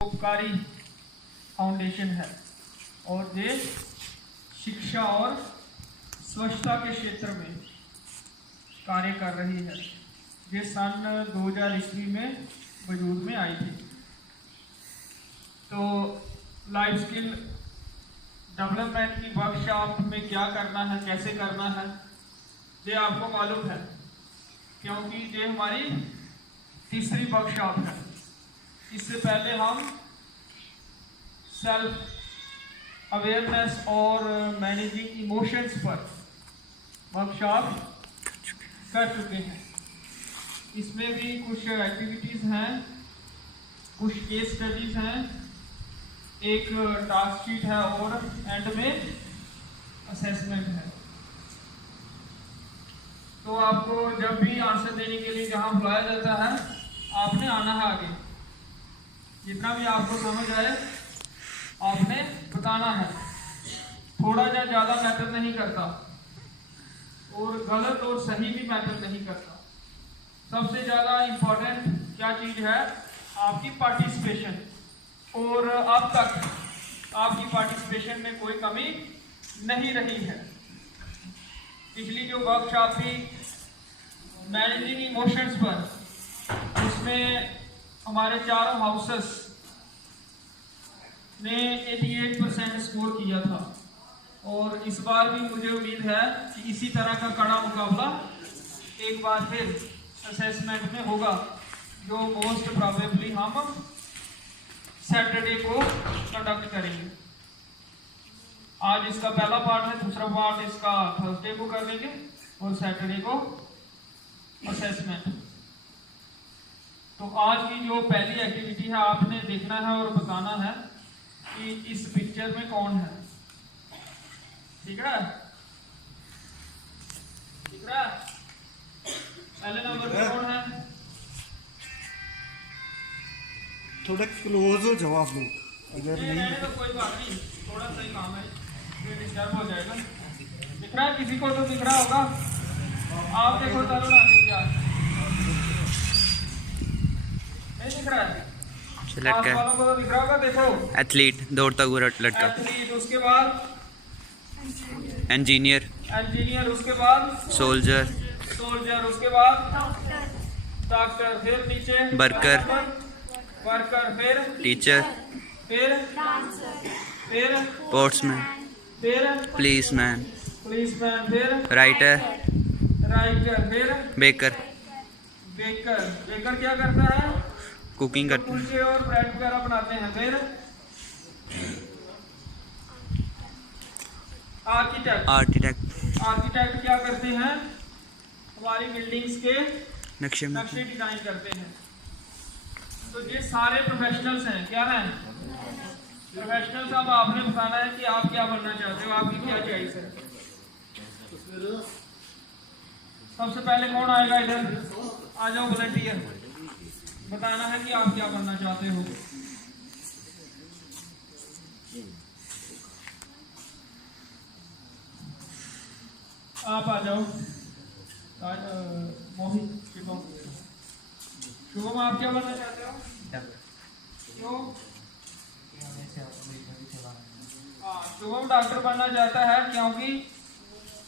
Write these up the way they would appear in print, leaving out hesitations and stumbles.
उपकारी फाउंडेशन है और ये शिक्षा और स्वच्छता के क्षेत्र में कार्य कर रही है। ये सन 2000 ईस्वी में वजूद में आई थी। तो लाइफ स्किल डेवलपमेंट की वर्कशॉप में क्या करना है, कैसे करना है, ये आपको मालूम है क्योंकि ये हमारी तीसरी वर्कशॉप है। इससे पहले हम सेल्फ अवेयरनेस और मैनेजिंग इमोशंस पर वर्कशॉप कर चुके हैं। इसमें भी कुछ एक्टिविटीज़ हैं, कुछ केस स्टडीज़ हैं, एक टास्क शीट है और एंड में असेसमेंट है। तो आपको जब भी आंसर देने के लिए जहां बुलाया जाता है आपने आना है आगे। जितना भी आपको समझ आए आपने बताना है। थोड़ा या ज़्यादा मैटर नहीं करता और गलत और सही भी मैटर नहीं करता। सबसे ज़्यादा इम्पोर्टेंट क्या चीज़ है? आपकी पार्टिसिपेशन। और अब तक आपकी पार्टिसिपेशन में कोई कमी नहीं रही है। पिछली जो वर्कशॉप थी मैनेजिंग इमोशंस पर, उसमें हमारे चारों हाउसेस ने 88% स्कोर किया था और इस बार भी मुझे उम्मीद है कि इसी तरह का कड़ा मुकाबला एक बार फिर असेसमेंट में होगा, जो मोस्ट प्रोबेबली हम सैटरडे को कंडक्ट करेंगे। आज इसका पहला पार्ट है, दूसरा पार्ट इसका थर्सडे को कर लेंगे और सैटरडे को असेसमेंट। तो आज की जो पहली एक्टिविटी है आपने देखना है और बताना है कि इस पिक्चर में कौन है। ठीक है? ठीक है? पहले नंबर पे कौन है? थोड़ा क्लोज हो जाओ आप लोग। अगर नहीं तो कोई बात नहीं, थोड़ा सा ही काम है, फिर डिस्टर्ब हो जाएगा। दिख रहा है किसी को? तो दिख रहा होगा। आप देखो, चलो ना, दिख रहा नहीं? दिख रहा है? लड़का वालों को तो दिख रहा होगा। देखो, एथलीट दौड़ता हुआ लड़का, एथलीट, उसके बाद इंजीनियर, इंजीनियर, उसके बाद सोल्जर, सोल्जर, उसके बाद डॉक्टर, फिर नीचे वर्कर, वर्कर, फिर टीचर, फिर स्पोर्ट्समैन, फिर पुलिसमैन, पुलिसमैन, फिर राइटर, राइटर, फिर बेकर, बेकर। बेकर क्या करता है? कुकिंग करता है, कुलचे और ब्रेड वगैरह बनाते हैं। फिर आर्किटेक्ट। आर्किटेक्ट, आर्किटेक्ट क्या करते हैं? हमारी बिल्डिंग्स के नक्शे में नक्शे डिजाइन करते हैं। तो ये सारे प्रोफेशनल्स हैं। क्या हैं? प्रोफेशनल्स। अब आपने बताना है कि आप क्या बनना चाहते हो, आपकी क्या चॉइस है। सबसे पहले कौन आएगा इधर? आ जाओ वॉलंटियर, बताना है कि आप क्या बनना चाहते हो। आप आ जाओ। मोहित, शुभम, शुभम आप क्या बनना चाहते हो? क्यों? हाँ, शुभम डॉक्टर बनना चाहता है क्योंकि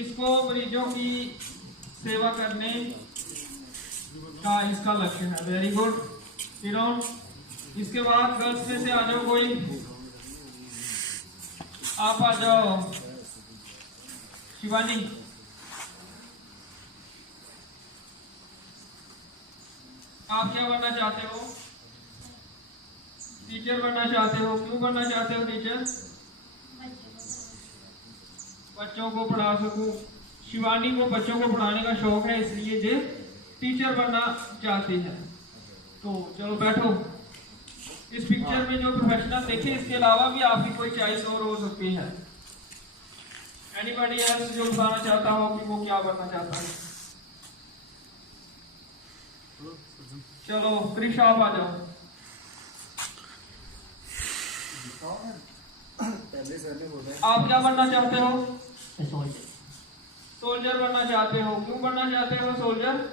इसको मरीजों की सेवा करने का इसका लक्ष्य है। Very good. इसके बाद गर्ल्स में से आ जाओ कोई। आप आ जाओ। शिवानी, आप क्या बनना चाहते हो? टीचर बनना चाहते हो। क्यों बनना चाहते हो टीचर? बच्चों को पढ़ा सकूं। शिवानी को बच्चों को पढ़ाने का शौक है, इसलिए ये टीचर बनना चाहती है। तो चलो बैठो। इस पिक्चर में जो प्रोफेशनल देखे, इसके अलावा भी आपकी कोई चॉइस और हो सकती है। एनीबॉडी एल्स जो बताना चाहता हो कि वो क्या बनना चाहता है? चलो क्रिश, आप आ जाओ। आप क्या बनना चाहते हो? सोल्जर बनना चाहते हो। क्यों बनना चाहते हो सोल्जर?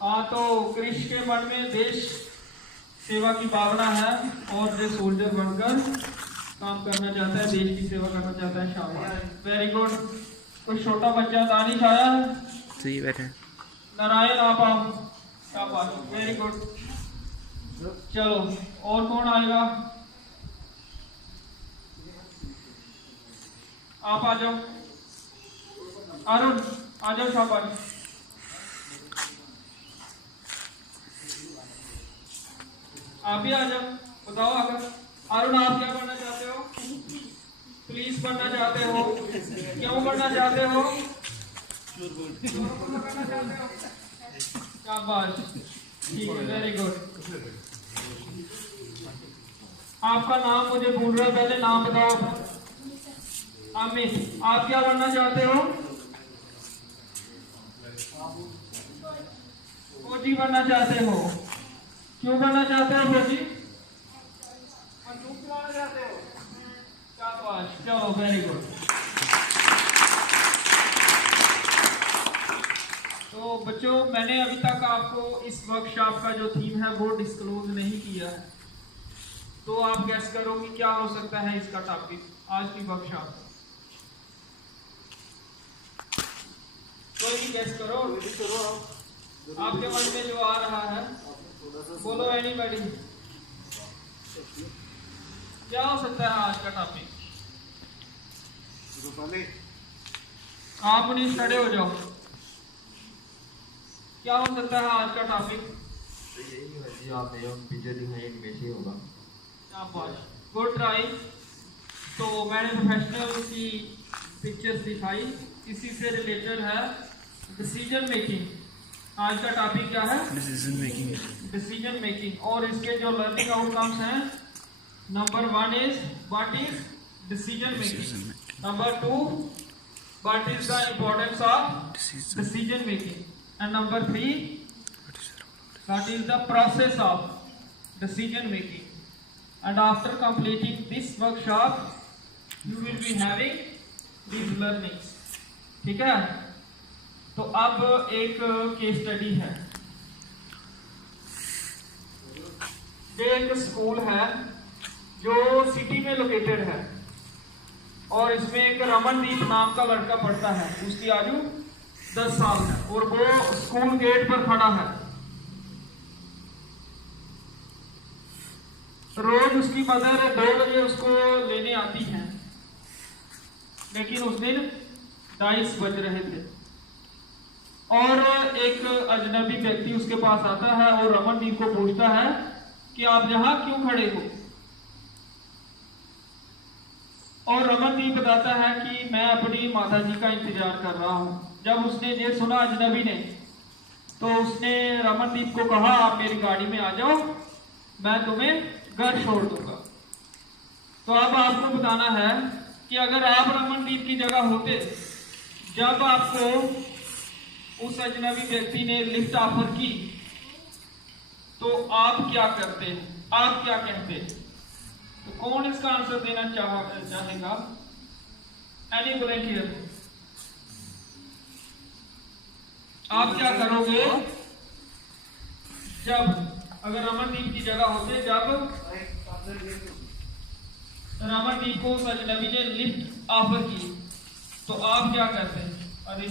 हाँ, तो क्रिश के मन में देश सेवा की भावना है और जो सोल्जर बनकर काम करना चाहता है, देश की सेवा करना चाहता है। शाबाश, वेरी गुड। कोई छोटा बच्चा दानिश आया है? सही बैठे। नारायण आप आओ। शाबाश, वेरी गुड। चलो और कौन आएगा? आप आ जाओ। अरुण आ जाओ। शाबाश। आप भी आ जाओ। बताओ अगर अरुण आप क्या बनना चाहते हो? पुलिस बनना चाहते हो? क्यों बनना चाहते हो? बनना चाहते हो? शाबाश, ठीक है, वेरी गुड। आपका नाम मुझे भूल रहा है, पहले नाम बताओ। अमित, आप क्या बनना चाहते हो? फौजी बनना चाहते हो? क्यों बनना चाहते हो फौजी? बंदूक चलाना चाहते हो? शाबाश, चलो वेरी गुड। तो बच्चों, मैंने अभी तक आपको इस वर्कशॉप का जो थीम है वो डिस्क्लोज नहीं किया है, तो आप गैस करो कि क्या हो सकता है इसका टॉपिक आज की वर्कशॉप। कोई भी गैस करो, आपके मन में जो आ रहा है बोलो। एनीबॉडी, क्या हो सकता है आज का टॉपिक? आप उन्हें खड़े हो जाओ। क्या हो सकता है आज का टॉपिक? तो यही है जी, आप पिक्चर दिखाई एनिमेशन होगा। शाबाश, गुड ट्राई। तो मैंने प्रोफेशनल की पिक्चर्स दिखाई, इसी से रिलेटेड है डिसीजन मेकिंग। आज का टॉपिक क्या है? Decision making. Decision making. और इसके जो लर्निंग आउटकम्स हैं, number 1 is what is decision making, number 2 what is the importance of decision making, and number 3 what is the process of decision making. And after completing this workshop you will be having these learnings. ठीक है, तो अब एक case study है। ये एक school है जो सिटी में लोकेटेड है और इसमें एक रमनदीप नाम का लड़का पढ़ता है। उसकी आयु 10 साल है और वो स्कूल गेट पर खड़ा है। रोज उसकी मदर 2 बजे उसको लेने आती है, लेकिन उस दिन 2:30 बज रहे थे और एक अजनबी व्यक्ति उसके पास आता है और रमनदीप को पूछता है कि आप यहाँ क्यों खड़े हो। और रमनदीप बताता है कि मैं अपनी माता जी का इंतजार कर रहा हूँ। जब उसने ये सुना अजनबी ने, तो उसने रमनदीप को कहा आप मेरी गाड़ी में आ जाओ, मैं तुम्हें घर छोड़ दूंगा। तो अब आपको बताना है कि अगर आप रमनदीप की जगह होते, जब आपको उस अजनबी व्यक्ति ने लिफ्ट ऑफर की, तो आप क्या करते, आप क्या कहते? तो कौन इसका आंसर देना चाहेगा? एनी वॉलंटियर, आप क्या करोगे जब अगर रमनदीप की जगह होते, जब रमनदीप को उस अजनबी ने लिफ्ट ऑफर की, तो आप क्या करते हैं? अरे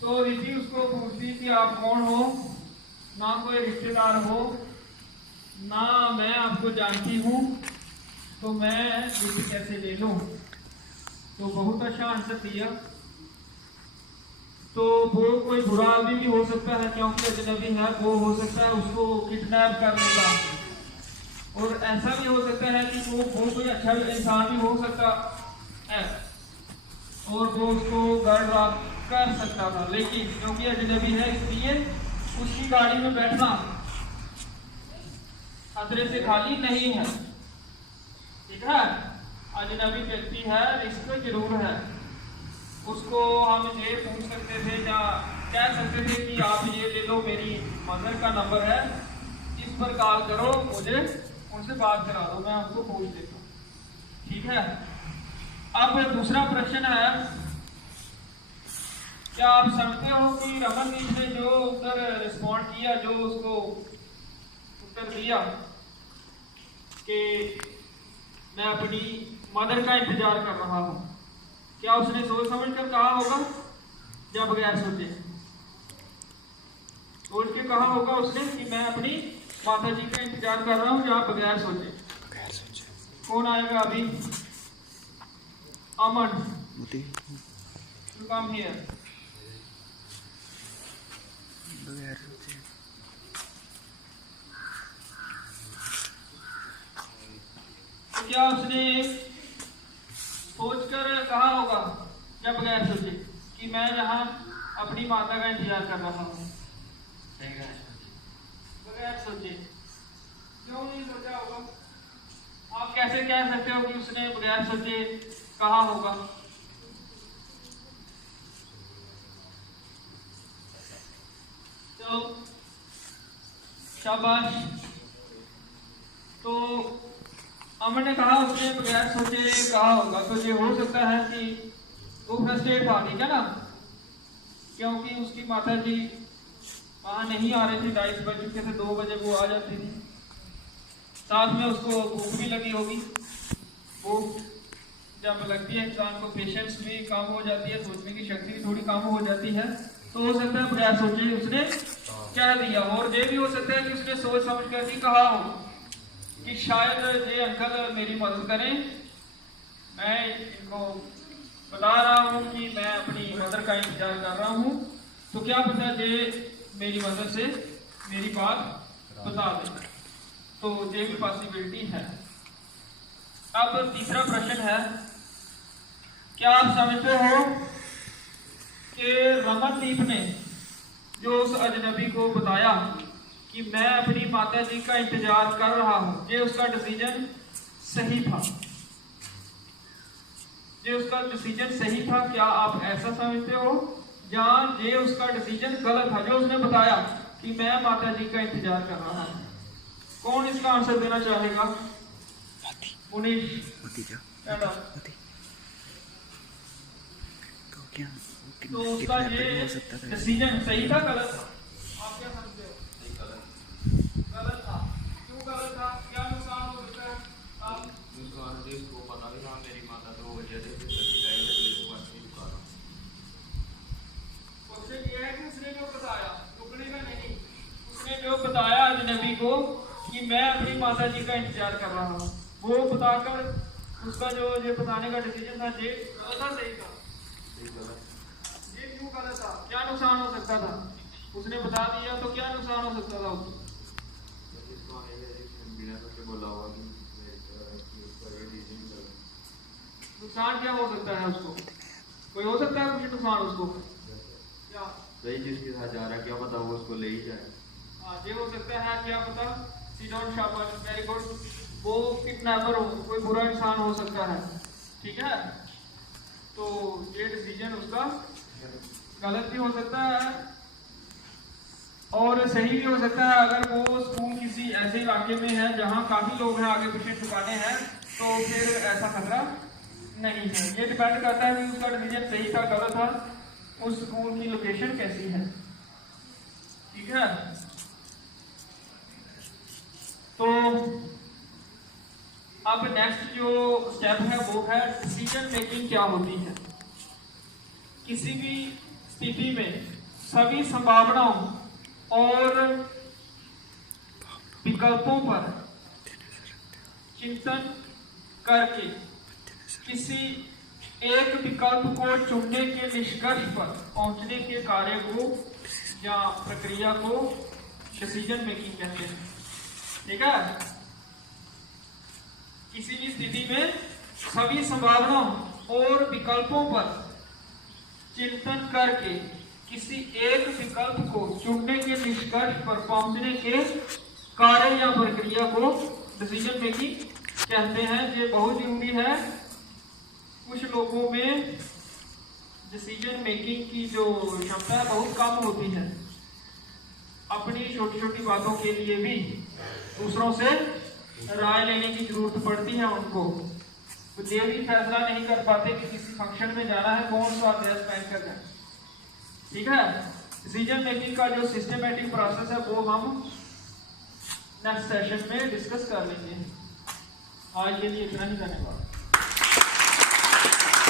तो रीति उसको पूछती कि आप कौन हो, ना कोई रिश्तेदार हो, ना मैं आपको जानती हूँ, तो मैं गिफ्ट कैसे ले लूँ? तो बहुत अच्छा आंसर दिया। तो वो कोई बुरा आदमी भी हो सकता है, क्योंकि अजनबी है, वो हो सकता है उसको किडनैप कर लेगा। और ऐसा भी हो सकता है कि वो कोई अच्छा इंसान भी हो सकता है और वो उसको गार्ड रॉब कर सकता था, लेकिन क्योंकि अजनबी है इसलिए उसकी गाड़ी में बैठना खतरे से खाली नहीं है। ठीक है, अजनबी व्यक्ति है, रिस्क जरूर है। उसको हम ये पूछ सकते थे कह सकते थे कि आप ये ले लो, मेरी मदर का नंबर है, इस पर कॉल करो, मुझे उनसे बात करा दो, मैं आपको पूछ देता हूँ। ठीक है। अब दूसरा प्रश्न है, क्या आप समझते हो कि रमनदीप ने जो उत्तर रिस्पॉन्ड किया, जो उसको उत्तर दिया कि मैं अपनी मदर का इंतजार कर रहा हूं, क्या उसने सोच समझ कर कहा होगा या बगैर सोचे? सोच के कहा होगा उसने कि मैं अपनी माता जी का इंतजार कर रहा हूं, या बगैर सोचे? बगैर सोचे। कौन आएगा अभी? अमन, you come here. बगैर सोचे। तो क्या उसने सोचकर कहा होगा या बगैर सोचे कि मैं यहाँ अपनी माता का इंतजार कर रहा हूँ? बगैर सोचे। क्यों नहीं सोचा होगा? आप कैसे कह सकते हो कि उसने बगैर सोचे कहा होगा? चलो शाबाश। तो अमन ने कहा उसने बगैर सोचे कहा होगा, तो ये हो सकता है कि वो फ्रस्ट्रेट आ गई, क्या ना, क्योंकि उसकी माता जी वहाँ नहीं आ रही थी, 2:30 बज चुके थे, 2 बजे वो आ जाती थी, साथ में उसको भूख भी लगी होगी। भूख जब लगती है इंसान को पेशेंस भी कम हो जाती है, सोचने की शक्ति भी थोड़ी कम हो जाती है, तो हो सकता है बगैर सोचे उसने कह दिया। और ये भी हो सकता है कि उसने सोच समझ कर भी कहा हो कि शायद ये अंकल मेरी मदद करें, मैं इनको बता रहा हूँ कि मैं अपनी मदर का इंतजार कर रहा हूँ, तो क्या पता ये मेरी मदद से मेरी बात बता दे, तो ये भी पॉसिबिलिटी है। अब तीसरा प्रश्न है, क्या आप समझते हो कि रमनदीप ने जो उस अजनबी को बताया कि मैं अपनी माता जी का इंतजार कर रहा हूं, ये उसका डिसीजन सही था? ये उसका डिसीजन सही था, क्या आप ऐसा समझते हो, या ये उसका डिसीजन गलत था जो उसने बताया कि मैं माता जी का इंतजार कर रहा हूं? कौन इसका आंसर देना चाहेगा? मुनीश, तो उसका ये डिसीजन सही था गलत था? आप क्या समझते हो? गलत था। क्यों गलत था? क्या नुकसान हो सकता है? आप नुकसान से उसको पता भी था मेरी माता तो वजह से सच्ची लाइन में बात नहीं रुका रहा। क्वेश्चन ये है कि उसने जो बताया, रुकने का नहीं, उसने जो बताया अजनबी को कि मैं अपनी माता जी का इंतजार कर रहा हूँ, वो बताकर उसका जो ये बताने का डिसीजन था, ये गलत था सही था? ये क्यों गलत था? क्या नुकसान हो सकता था? उसने बता दिया तो क्या नुकसान हो सकता था उसको? नुकसान क्या हो सकता है उसको? कोई हो सकता है कुछ नुकसान उसको? क्या सही चीज के साथ जा रहा है, क्या पता वो उसको ले ही जाए। हाँ, ये हो सकता है, क्या पता। सी डाउन, शाबाश, वेरी गुड। वो किडनैपर हो, कोई बुरा इंसान हो सकता है, ठीक है। तो ये डिसीजन उसका गलत भी हो सकता है और सही भी हो सकता है। अगर वो स्कूल किसी ऐसे इलाके में है जहाँ काफी लोग हैं, आगे पीछे दुकानें हैं, तो फिर ऐसा खतरा नहीं है। ये डिपेंड करता है कि उसका डिसीजन सही था गलत था, उस स्कूल की लोकेशन कैसी है, ठीक है। तो अब नेक्स्ट जो स्टेप है वो है डिसीजन मेकिंग क्या होती है। किसी भी स्थिति में सभी संभावनाओं और विकल्पों पर चिंतन करके किसी एक विकल्प को चुनने के निष्कर्ष पर पहुंचने के कार्य को या प्रक्रिया को डिसीजन मेकिंग कहते हैं, ठीक है। किसी भी स्थिति में सभी संभावनाओं और विकल्पों पर चिंतन करके किसी एक विकल्प को चुनने के निष्कर्ष पर पहुंचने के कार्य या प्रक्रिया को डिसीजन मेकिंग कहते हैं। ये बहुत जरूरी है। कुछ लोगों में डिसीजन मेकिंग की जो क्षमता है बहुत कम होती है। अपनी छोटी छोटी बातों के लिए भी दूसरों से राय लेने की जरूरत पड़ती है उनको। तो ये भी फैसला नहीं कर पाते कि किसी फंक्शन में जाना है, कौन सा ड्रेस पहन कर जाए। ठीक है, डिसीजन मेकिंग का जो सिस्टमेटिक प्रोसेस है वो हम नेक्स्ट सेशन में डिस्कस कर लेंगे। आज के लिए इतना ही, धन्यवाद।